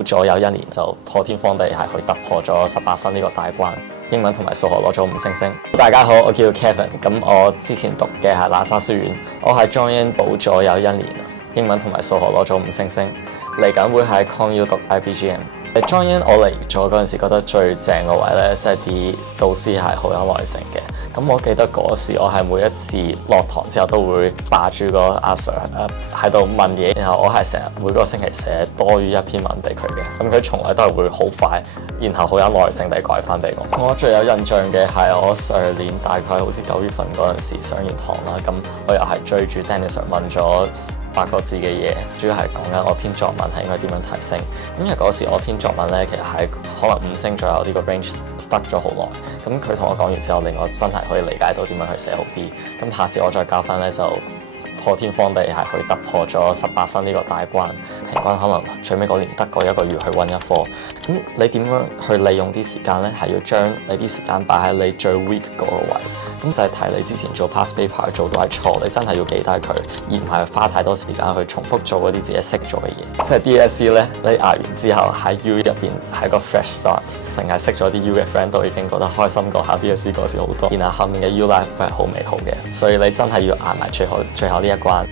補咗有1年就破天荒地係去突破咗18分呢個大關，英文同埋數學攞咗5星星。大家好，我叫 Kevin， 咁我之前讀嘅係喇沙書院，我喺 Join 補咗有1年，英文同埋數學攞咗5星星，嚟緊會喺 ConU 讀 IBGM。Join 我嚟咗嗰陣時覺得最正個位咧，即係啲導師係好有耐性嘅。咁我記得嗰時我係每一次落堂之後都會霸住個阿 Sir 喺度問嘢，然後我係成日每個星期寫多於1篇文俾佢嘅。咁佢從來都係會好快，然後好有耐性地改翻俾我。我最有印象嘅係我上年大概好似9月份嗰陣時上完堂啦，咁我又係追住 Danny Sir 問咗8個字嘅嘢，主要係講緊我篇作文係應該點樣提升。因為嗰時我篇作文咧其實係可能5星左右呢個 range stuck 咗好耐，咁佢同我講完之後令我真係可以理解到點樣去寫好啲。咁下次我再教翻咧就破天荒地係去突破咗18分呢個大關，平均可能最尾嗰年得嗰1個月去温一科。咁你點樣去利用啲時間咧？係要將你啲時間擺喺你最 weak 嗰個位。咁就係睇你之前做 past paper 做到係錯，你真係要記低佢，而唔係花太多時間去重複做嗰啲自己識做嘅嘢。即係 DSE 咧，你捱完之後喺 U 入邊係個 fresh start，淨係識咗啲 U 嘅 friend 都已經覺得開心過下 DSE 嗰時好多。然後後面嘅 U life 係好美好嘅，所以你真係要捱埋最後呢一關。